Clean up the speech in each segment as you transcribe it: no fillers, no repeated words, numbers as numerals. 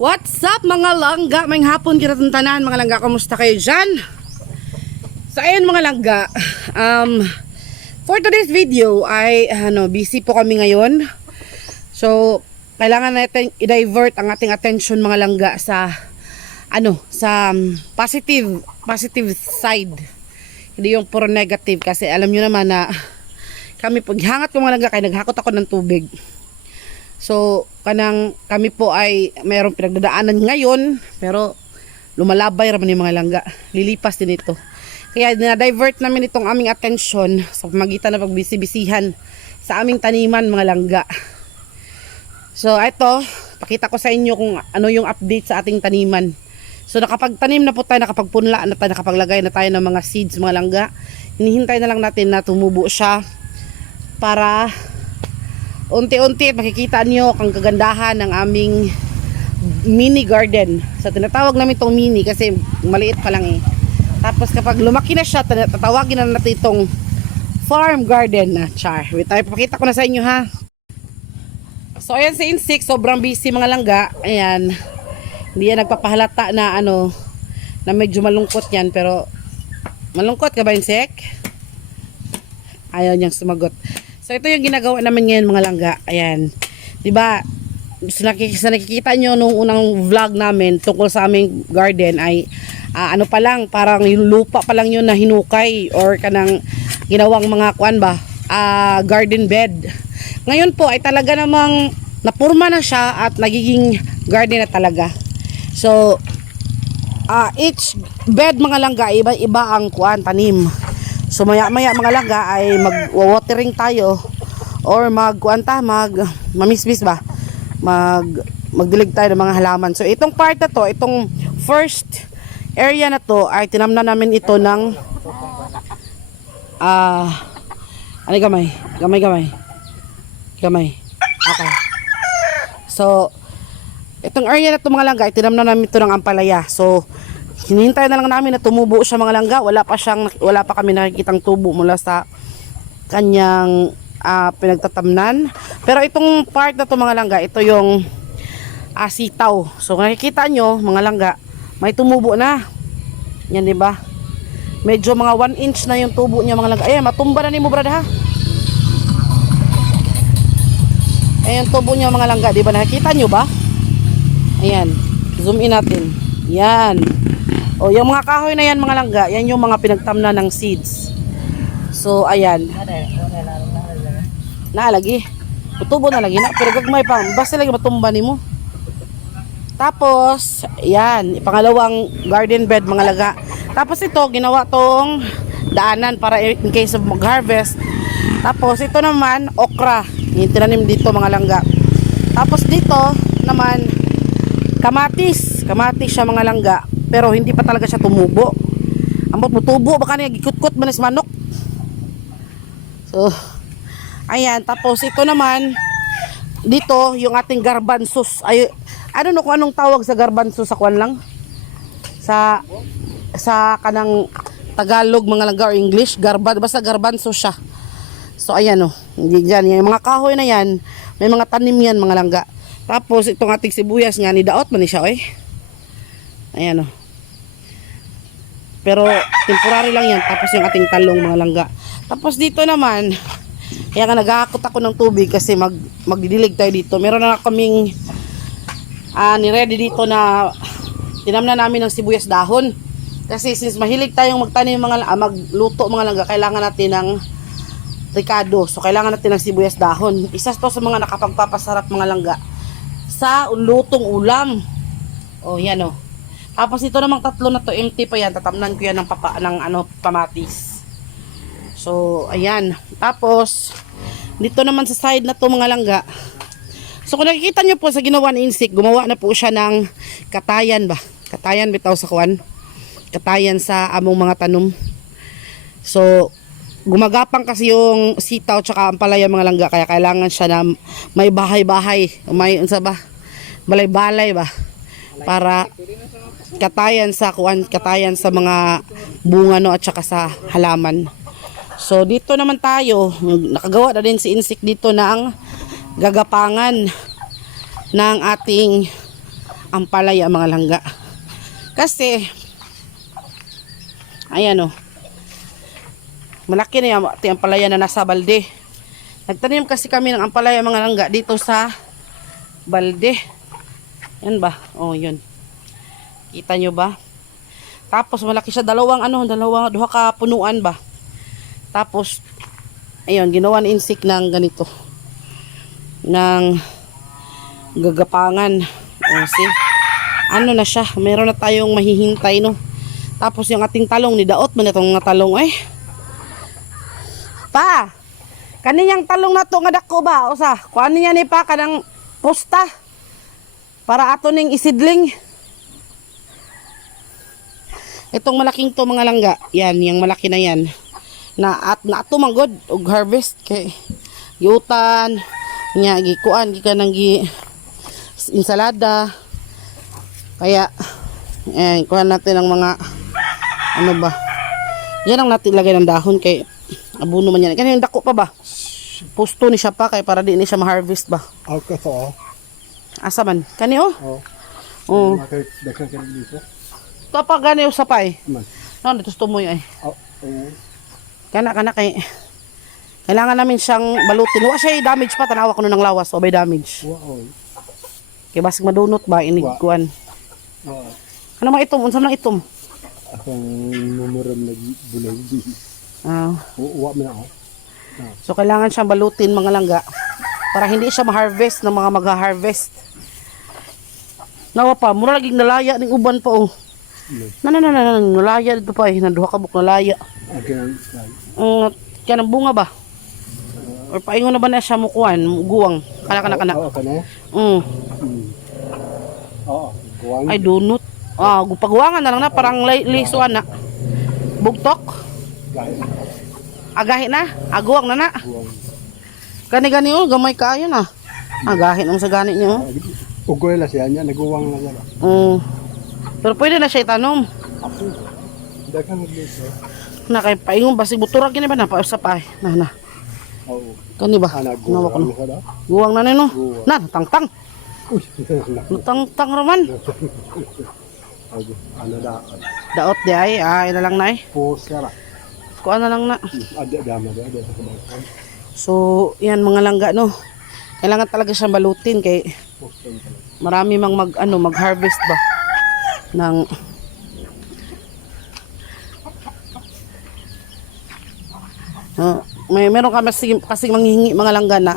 What's up mga langga? May hapon kinatuntanan mga langga. Kamusta kayo dyan? So ayun mga langga, for today's video ay busy po kami ngayon. So kailangan natin i-divert ang ating attention mga langga sa sa positive side. Hindi yung puro negative, kasi alam nyo naman na kami paghangat ko mga langga kay naghakot ako ng tubig. So, kami po ay mayroong pinagdadaanan ngayon, pero lumalabay raman yung mga langga. Lilipas din ito. Kaya na-divert namin itong aming attention sa pamagitan ng pagbisibisihan sa aming taniman mga langga. So, ito, pakita ko sa inyo kung ano yung update sa ating taniman. So, nakapagtanim na po tayo, nakapagpunla na tayo, nakapaglagay na tayo ng mga seeds mga langga. Hinihintay na lang natin na tumubo siya para unti-unti makikita nyo ang kagandahan ng aming mini garden. So tinatawag namin itong mini kasi maliit pa lang eh. Tapos kapag lumaki na siya, tatawagin na natin itong farm garden na char. Wait, tayo papakita ko na sa inyo ha. So ayan si Insik, sobrang busy mga langga. Ayan, hindi yan nagpapahalata na na medyo malungkot yan. Pero malungkot ka ba Insik? Ayaw niyang sumagot. So ito yung ginagawa naman ngayon mga langga. Ayan. 'Di ba? Sa nakikita nyo nung unang vlog namin tungkol sa aming garden ay pa lang, parang yung lupa pa lang yun na hinukay or kanang ginawang mga garden bed. Ngayon po ay talaga namang napurma na siya at nagiging garden na talaga. So each bed mga langga iba-iba ang tanim. So maya mga langga ay mag-watering tayo or mamisbis ba? Magdilig tayo ng mga halaman. So itong part na to, itong first area na to ay tinamnan namin ito ng gamay. Okay. So itong area na to mga langga ay tinamnan namin ito ng ampalaya. So hinihintay na lang namin na tumubo siya mga langga. Wala pa kami nakikitang tubo mula sa kanyang pinagtatamnan. Pero itong part na to mga langga, ito yung sitaw. So nakikita nyo mga langga, may tumubo na. Yan, di ba? Medyo mga 1 inch na yung tubo niya mga langga. Ayan, matumba na ni mo brad ha. Ayan tubo niya mga langga, di ba? Nakikita nyo ba? Ayan, zoom in natin. Yan. O, yung mga kahoy na yan mga langga, yan yung mga pinagtamna ng seeds. So, ayan. Nalagi. Tutubo na lagi na. Pero gagmay pa. Basta lagi matumba ni mo. Tapos, ayan. Pangalawang garden bed mga langga. Tapos ito, ginawa tong daanan para in case of mag-harvest. Tapos, ito naman, okra. Yung tinanim dito mga langga. Tapos dito naman, kamatis. Kamatis siya mga langga. Pero hindi pa talaga siya tumubo. Ambot mo tubo, baka niya gikut-kut manis manok. So, ayan. Tapos ito naman, dito yung ating garbanzos. Ay, I don't know kung anong tawag sa garbanzos sa kwan lang. Sa kanang Tagalog mga langga or English, basta garbanzos siya. So ayan hindi dyan. Yung mga kahoy na yan, may mga tanim yan mga langga. Tapos itong ating sibuyas nga, nidaot man ni siya Ayan pero temporary lang yan. Tapos yung ating talong mga langga. Tapos dito naman, kaya nga naghahakot ako ng tubig kasi magdidilig tayo dito. Meron na kaming ni-ready dito na tinamna namin ng sibuyas dahon. Kasi since mahilig tayong magtanim magluto mga langga, kailangan natin ng ricado. So kailangan natin ng sibuyas dahon. Isa to sa mga nakapagpapasarap mga langga sa lutong ulam. Yan Tapos ito namang tatlo na to, empty pa yan. Tatamnan ko yan ng pamatis. So, ayan. Tapos, dito naman sa side na to mga langga. So, kung nakikita nyo po sa ginawa ni Insik, gumawa na po siya ng katayan ba? Katayan bitaw sa kwan. Katayan sa among mga tanom. So, gumagapang kasi yung sitaw tsaka ampalaya mga langga. Kaya kailangan siya na may bahay-bahay. May balay-balay ba? Para katayan sa mga bunga at saka sa halaman. So dito naman tayo, nakagawa na din si Insik dito ng gagapangan ng ating ampalaya mga langga. Kasi ayan oh. Malaki na yung ampalaya na nasa balde. Nagtanim kasi kami ng ampalaya mga langga dito sa balde. Yan ba? Oh, yun. Kita nyo ba? Tapos malaki siya, duha ka punuan ba? Tapos ayun, ginawa ni insik ng ganito. Ng gagapangan. Oh, see? Ano na siya? Meron na tayong mahihintay no. Tapos yung ating talong ni daot man itong mga talong eh. Pa, kaniyang talong na to nga dako ba? Usa, kuan niya ni pa kanang posta para ato ning isidling. Itong malaking to mga langga, yan, yung malaki na yan. Na ato manggod og harvest kay yutan nya gikuan gikanang gi insalada. Kaya kuha natin ang mga ano ba? Yan ang natin lagay ng dahon kay abuno man yan. Kanina yung dako pa ba? Pusto ni siya pa kay para di ni siya ma-harvest ba? Okay to. Asa man? Kani oh? Oh. Oh. Dakan ka dito. Kapag gani usapay. Man. No, dito tumoy ay. Oh. Kana kay kailangan namin siyang balutin. Wa siya damage pa tanawa ko ng lawas o by damage. Wow. Kay basig madunot ba inigkuan. Oh. Ano man itom? Unsa man itom? Akong numuram lagi bulay di. Ah. Wa man ako. So kailangan siyang balutin mga langga para hindi siya ma-harvest ng mga magha-harvest. Nawa pa, mura laging nalaya ning uban pa oh. Nalaya dito pa eh, naduha ka buk nalaya. Again. Kanang bunga ba? Or paingon na ba na siya mukuan, guwang, kana. Oo, kana. Oo, guwang. Ay dunot. Gupagwangan na lang na parang lisuan na. Bugtok. Agahi na, aguwang na. Gani oh, gamay kaayo na. Agahi naman sa gani niyo. Ugoy la siya niya, naguwang na siya. Pero pwede na siya itanom. Ako. Dakan dito. Na kay paingon basig buturag gini ba na pa usap ay. Na. Oo. Kani ba? Nawa ko no. Guwang na no. Na, tangtang. Uy. Tangtang raman. Ano da? Daot di ay, ina lang na ay. Pusara. Kuan na lang na. Ada dama da sa kabangkan. So, yan mga langga no. Kailangan talaga siyang balutin kay marami mang mag-harvest ba ng meron kami kasi manghihingi mga langga na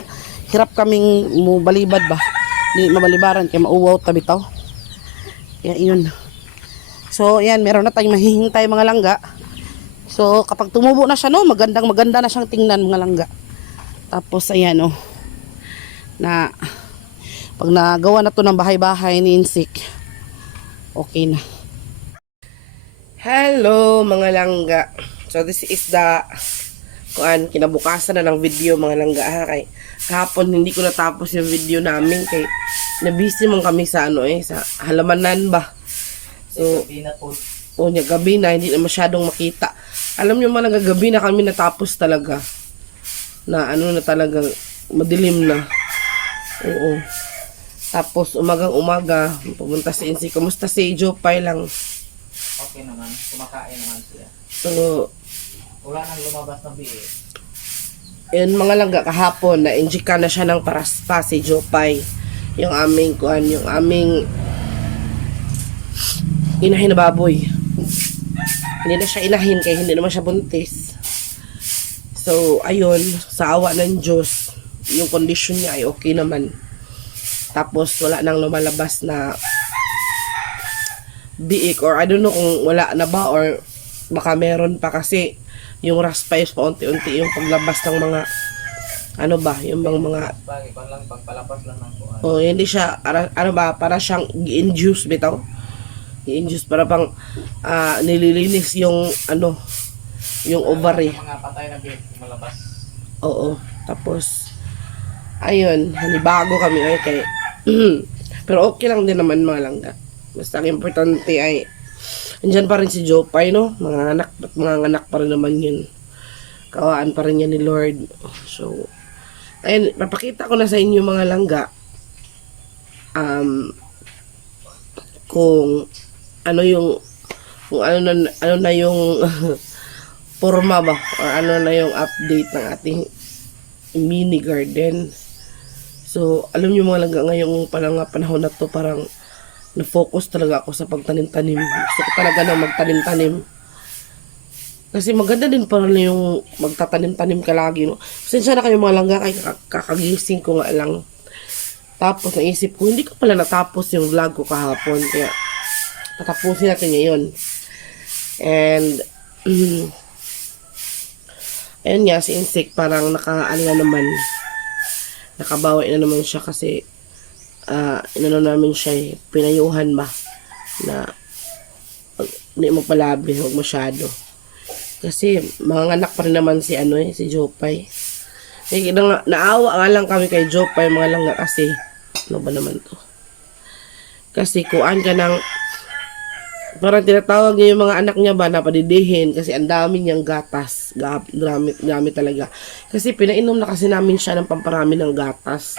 hirap kaming balibad ba. Hindi mabalibaran kay mauwaw tabitaw. Kaya yun. So, yan, meron na tayong mahihintay mga langga. So, kapag tumubo na siya, no, maganda na siyang tingnan mga langga. Tapos, ayan, oh, na, pag nagawa na to ng bahay-bahay ni insik, okay na. Hello, mga langga. So, this is the, kinabukasan na ng video, mga langga, ha, kay kahapon hindi ko natapos yung video namin, kay nabisi man kami sa, sa halamanan ba. So, gabi na, hindi na masyadong makita. Alam nyo man, gabi na kami natapos talaga. Na na talaga, madilim na. Oo. Tapos, umagang-umaga, pumunta si Insi. Kumusta si Jopay lang? Okay naman, kumakain naman siya. So, wala nang lumabas ng biye. yun mga langga, kahapon, na-injika na siya ng paraspa si Jopay. Yung aming inahin na baboy. Hindi na siya inahin kaya hindi naman siya buntis. So, ayun, sa awa ng Diyos, yung condition niya ay okay naman. Tapos, wala nang lumalabas na biik or I don't know kung wala na ba or baka meron pa kasi yung raspayos pa unti-unti yung paglabas ng mga yung mga Pagpalapas lang ng kuwan. hindi siya, para siyang i-induce bitaw. I-induce para pang nililinis yung yung ovary. Mga patay na biye malabas. Oo. Tapos ayun, bago kami ay kay pero okay lang din naman mga langga. Basta ang importante ay andyan pa rin si Jopay, no? Mga anak pa rin naman yun. Kawaan pa rin yan ni Lord. So, ayun, papakita ko na sa inyo mga langga. kung ano yung ano na yung forma ba or ano na yung update ng ating mini garden. So alam niyo mga langga, ngayong panahon na to parang na-focus talaga ako sa pagtanim-tanim. Gusto ko talaga na magtanim-tanim. Kasi maganda din para yung magtatanim-tanim ka lagi, no? Pasensya na kayo mga langga, kay kakagising ko nga lang. Tapos naisip ko, hindi ko pala natapos yung vlog ko kahapon. Kaya tatapusin natin ngayon. And ayun nga, si Insect parang nakabawi na naman siya kasi inano namin siya, pinayuhan ba na hindi mo palabi, huwag masyado. Kasi mga anak pa rin naman si si Jopay. Naawa nga lang kami kay Jopay mga langga kasi ano ba naman to? Kasi kuan ka ng parang tinatawag niya yung mga anak niya ba na padidihin kasi ang dami niyang gatas. Gamit talaga. Kasi pinainom na kasi namin siya ng pamparami ng gatas.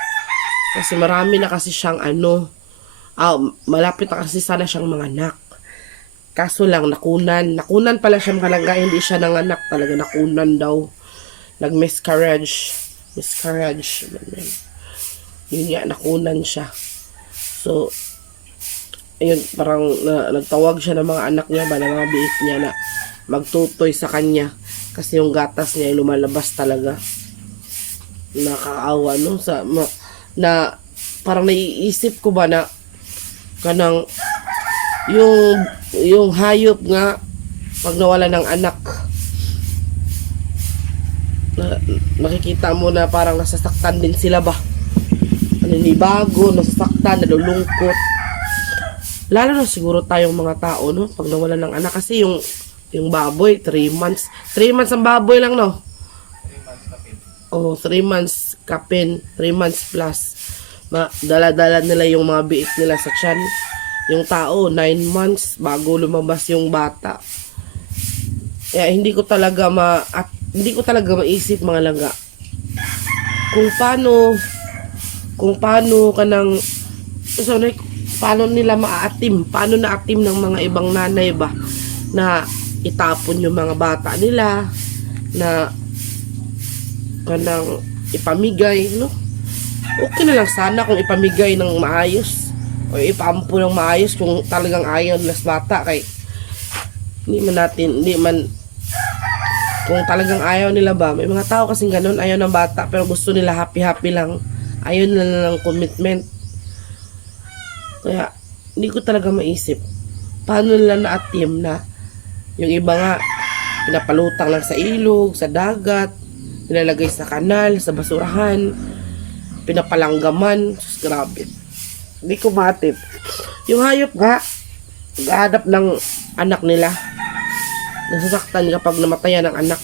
Kasi marami na kasi siyang malapit na kasi sana siyang mga anak. Kaso lang, nakunan pala siya mga langga, hindi siya nanganak talaga, nakunan daw. Miscarriage. Yun nga, nakunan siya. So, ayun, parang nagtawag siya ng mga anak niya ba, ng mga biik niya na magtutoy sa kanya. Kasi yung gatas niya ay lumalabas talaga. Nakakaawa, no? Na parang naiisip ko ba na kanang yung hayop nga pag nawala ng anak nakikita mo na parang nasasaktan din sila ba, naninibago, nasasaktan, nalulungkot, lalo na siguro tayong mga tao, no, pag nawala ng anak. Kasi yung baboy 3 months ang baboy lang, no. 3 months kapin, 3 months plus dala-dala nila yung mga biik nila sa tiyan. Yung tao 9 months bago lumabas yung bata. Kaya hindi ko talaga maisip mga langga kung paano paano nila maatim, paano naatim ng mga ibang nanay ba na itapon yung mga bata nila, na kanang ipamigay, no? Okay na lang sana kung ipamigay ng maayos o ipampo ng maayos kung talagang ayaw nila sa bata. Kay kung talagang ayaw nila ba, may mga tao kasing ganun, ayaw ng bata pero gusto nila happy lang, ayaw nila ng commitment. Kaya hindi ko talaga maisip paano nila naatim na yung iba nga pinapalutang lang sa ilog, sa dagat, nilalagay sa kanal, sa basurahan, pinapalanggaman. Grabe, hindi ko matip. Yung hayop nga gahanap ng anak nila, nasasaktan kapag namatayan ng anak.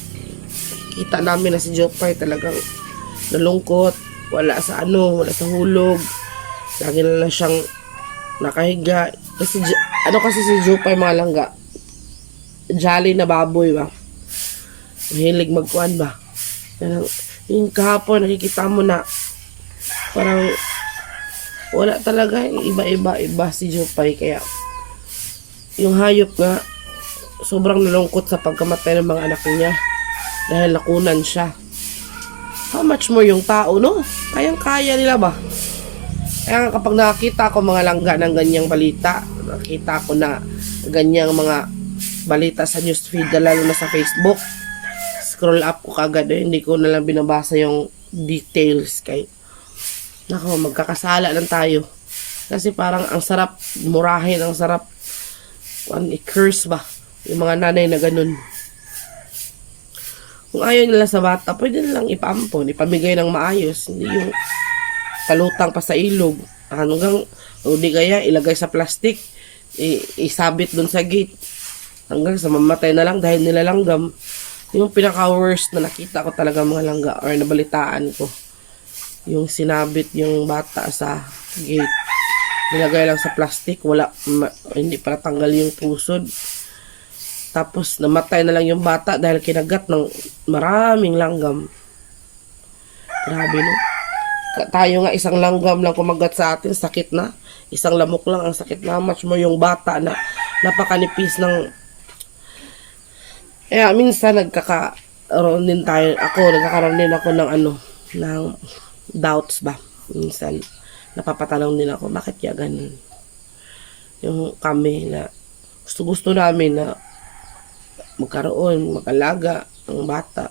Kita namin na si Jopay talagang nalungkot, wala sa hulog, lagi na lang siyang nakahiga. Kasi si Jopay mga langga, jolly na baboy ba, mahilig magkuhan ba. Yung kahapon nakikita mo na parang wala talaga, iba si Jopay. Kaya yung hayop nga sobrang nalungkot sa pagkamatay ng mga anak niya dahil nakunan siya. How much more yung tao, no? Kayang-kaya nila ba? Kaya nga kapag nakakita ko mga langga ng ganyang balita, nakita ko na ganyang mga balita sa newsfeed, lalo na sa Facebook, scroll up ko kagad, hindi ko na lang binabasa yung details. Kay nako, magkakasala lang tayo. Kasi parang ang sarap murahin, ang sarap i-curse ba yung mga nanay na ganun. Kung ayaw nila sa bata, pwede nilang ipampon, ipamigay ng maayos, hindi yung palutang pa sa ilog hanggang, o di kaya ilagay sa plastic, isabit dun sa gate hanggang sa mamatay na lang dahil nilalanggam. Yung pinaka-worst na nakita ko talaga mga langga or nabalitaan ko, yung sinabit yung bata sa gate, nilagay lang sa plastic, hindi pa natanggal yung pusod, tapos namatay na lang yung bata dahil kinagat ng maraming langgam. Grabe, no? Tayo nga isang langgam lang kumagat sa atin, sakit na. Isang lamok lang ang sakit na. Much more yung bata na napakanipis ng... Kaya minsan nagkakaroon din tayo, nagkakaroon din ako ng ng doubts ba. Minsan napapatanong din ako, bakit kaya ganun? Yung kami na gusto namin na magkaroon, mag-alaga ng bata.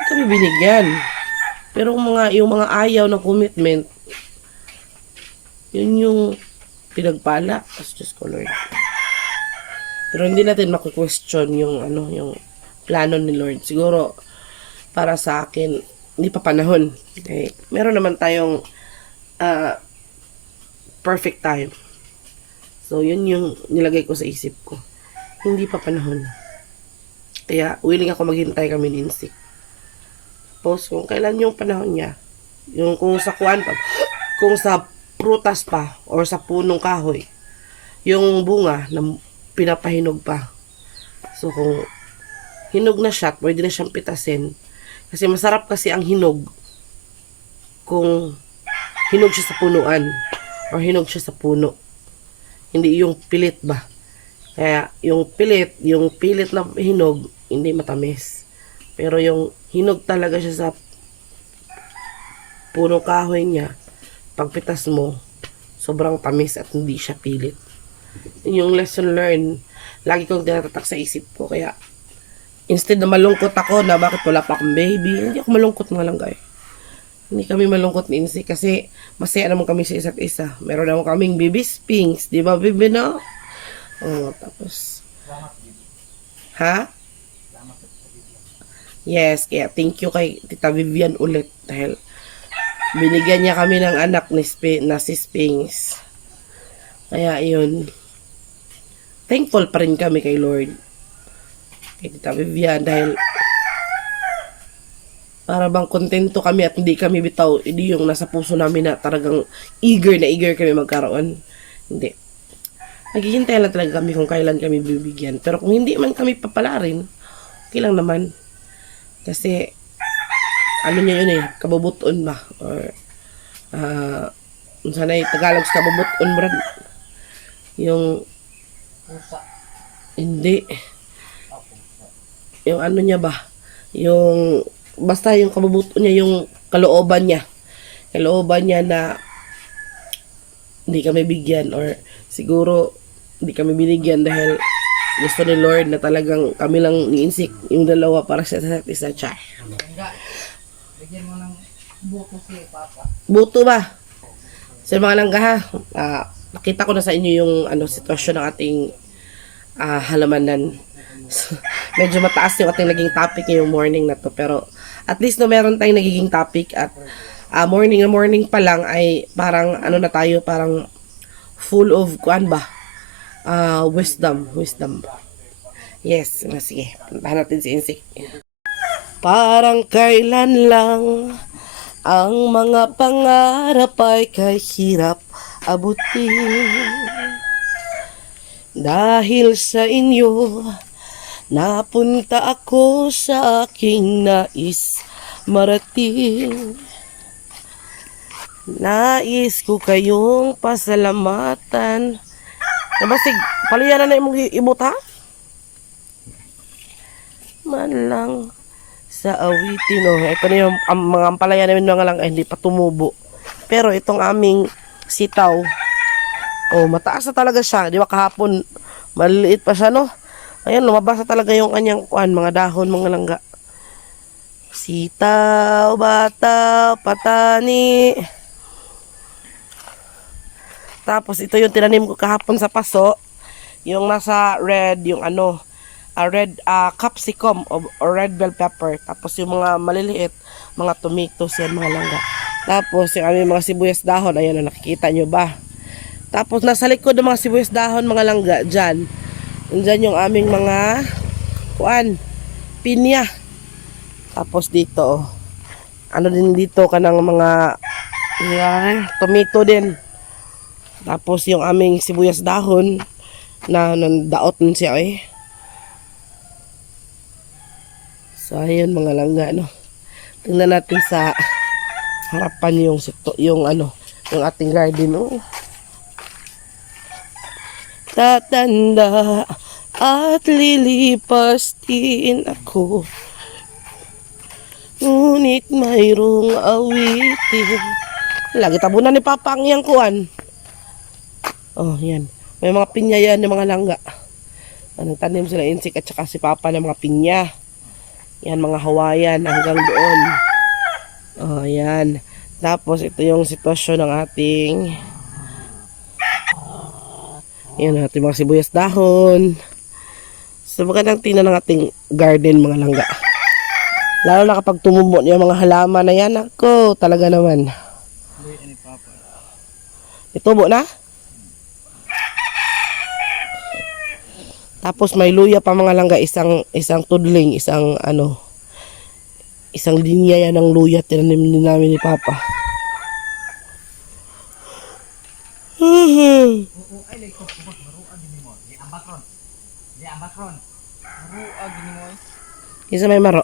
Kami binigyan. Pero yung mga ayaw ng commitment, yun yung pinagpala. Diyos ko, Lord. Pero hindi natin maki-question yung yung plano ni Lord. Siguro para sa akin hindi pa panahon. Okay? Meron naman tayong perfect time. So yun yung nilagay ko sa isip ko. Hindi pa panahon. Kaya willing ako maghintay kami ni Insik. Tapos kung kailan yung panahon niya, yung kung sa kung sa prutas pa or sa punong kahoy, yung bunga na pinapahinog pa. So, kung hinog na siya, pwede na siyang pitasin. Kasi masarap kasi ang hinog kung hinog siya sa punuan or hinog siya sa puno. Hindi yung pilit ba. Kaya yung pilit na hinog, hindi matamis. Pero yung hinog talaga siya sa punong kahoy niya, pagpitas mo, sobrang tamis at hindi siya pilit. Yung lesson learned, lagi kong tinatatak sa isip ko. Kaya, instead na malungkot ako na bakit wala pa akong baby, hindi ako malungkot mga langgay. Hindi kami malungkot ni Insik kasi masaya naman kami sa isa't isa. Meron naman kaming baby sphinx, di ba, baby, no? Oh, tapos, ha? Yes, kaya thank you kay Tita Vivian ulit dahil binigyan niya kami ng anak na si Sphinx. Kaya yun, thankful pa rin kami kay Lord, kay Tita Vivian, dahil para bang kontento kami at hindi kami bitaw, hindi yung nasa puso namin na talagang eager kami magkaroon. Hindi. Naghihintay lang talaga kami kung kailan kami bibigyan. Pero kung hindi man kami papalarin, okay lang naman. Kasi, niya yun kabubuton ba? Or, sanay Tagalog sa kabubuton, brad. Yung, hindi. Yung niya ba? Yung, basta yung kabubuton niya, yung kalooban niya. Kalooban niya na hindi kami bigyan or siguro hindi kami binigyan dahil gusto ni Lord na talagang kami lang ni Insik, yung dalawa para sa isa char. Bigyan mo ng buto si Papa. Buto ba? Sa mga langga ha, nakita ko na sa inyo yung sitwasyon ng ating halamanan. So, medyo mataas yung ating naging topic ngayong morning na to, pero at least no meron tayong nagiging topic at morning pa lang ay parang na tayo, parang full of wisdom. Yes, sige. Puntahan natin si Insik. Parang kailan lang ang mga pangarap ay kahirap abutin. Dahil sa inyo, napunta ako sa aking nais marating. Nais ko kayong pasalamatan. Nabasig, paliyanan na imong ibuta? Man lang sa awitin, Ito na yung mga ampalaya namin mga lang ay hindi pa tumubo. Pero itong aming sitaw, mataas na talaga siya. Di ba kahapon, maliliit pa siya, no? Ayan, lumabas na talaga yung kanyang mga dahon, mga langga. Sitaw, bata, patani. Tapos ito yung tinanim ko kahapon sa paso. Yung nasa red, yung red capsicum or red bell pepper. Tapos yung mga maliliit, mga tomatoes yan, mga langga. Tapos yung aming mga sibuyas dahon, ayan, nakikita nyo ba? Tapos nasa likod ng mga sibuyas dahon, mga langga, dyan. Dyan yung aming mga pinya. Tapos dito, din dito kanang mga tomato din. Tapos yung aming sibuyas dahon na nandaot siya So ayun mga langga, Tingnan natin sa harapan yung ating garden. Oh. Tatanda at lilipas din ako. Ngunit mayroong awitin. Lagi tabunan ni Papa ang iyang kuwan. Oh, yan. May mga pinya yan, yung mga langga. Nagtanim sila insik at saka si Papa ng mga pinya. Yan, mga Hawaiian hanggang doon. Oh, yan. Tapos, ito yung sitwasyon ng ating yan, ating mga sibuyas dahon. So, magandang tingnan ng ating garden, mga langga. Lalo na kapag tumubo yung mga halaman na yan. Ako, talaga naman. Itubo na? Tapos may luya pa mga langga, isang tudling, isang linya yan ng luya tinanim din namin ni Papa. Isa may maro.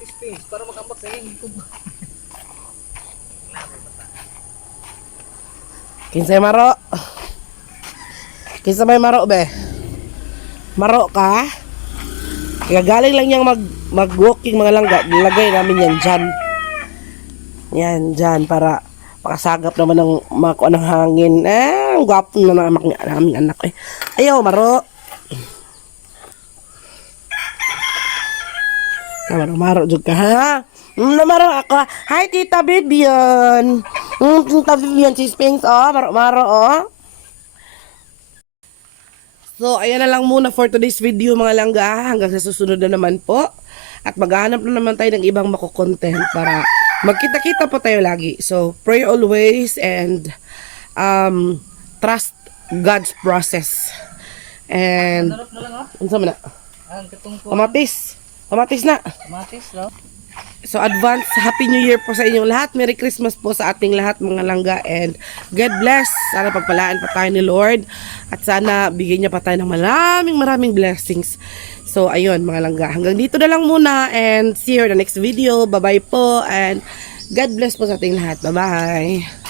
Space para makambak sa iyo. Kinsay maro. Kinsa may maro be? Maro ka? Gagaling lang niyang mag-walking mga langga. Nilagay namin yan dyan. Yan, dyan para makasagap naman ng makuha ng hangin. Ang gwapo na namin anak eh. Ayaw, maro. Maro jud ka ha. Maro ako. Hi Tita Vivian. Tita Vivian si Sphinx oh, maro oh. So, ayan na lang muna for today's video mga langga. Hanggang sa susunod na naman po. At maghahanap na naman tayo ng ibang mako-content para magkita-kita po tayo lagi. So, pray always and trust God's process. And, Sarap na lang ha. unsa man na? Ang katong ko. Kamatis na. Matis no. So advance Happy New Year po sa inyong lahat. Merry Christmas po sa ating lahat mga langga and God bless. Sana pagpalaan pa tayo ni Lord at sana bigyan niya pa tayo ng maraming blessings. So ayun mga langga, hanggang dito na lang muna and see you in the next video. Bye bye po and God bless po sa ating lahat. Bye bye.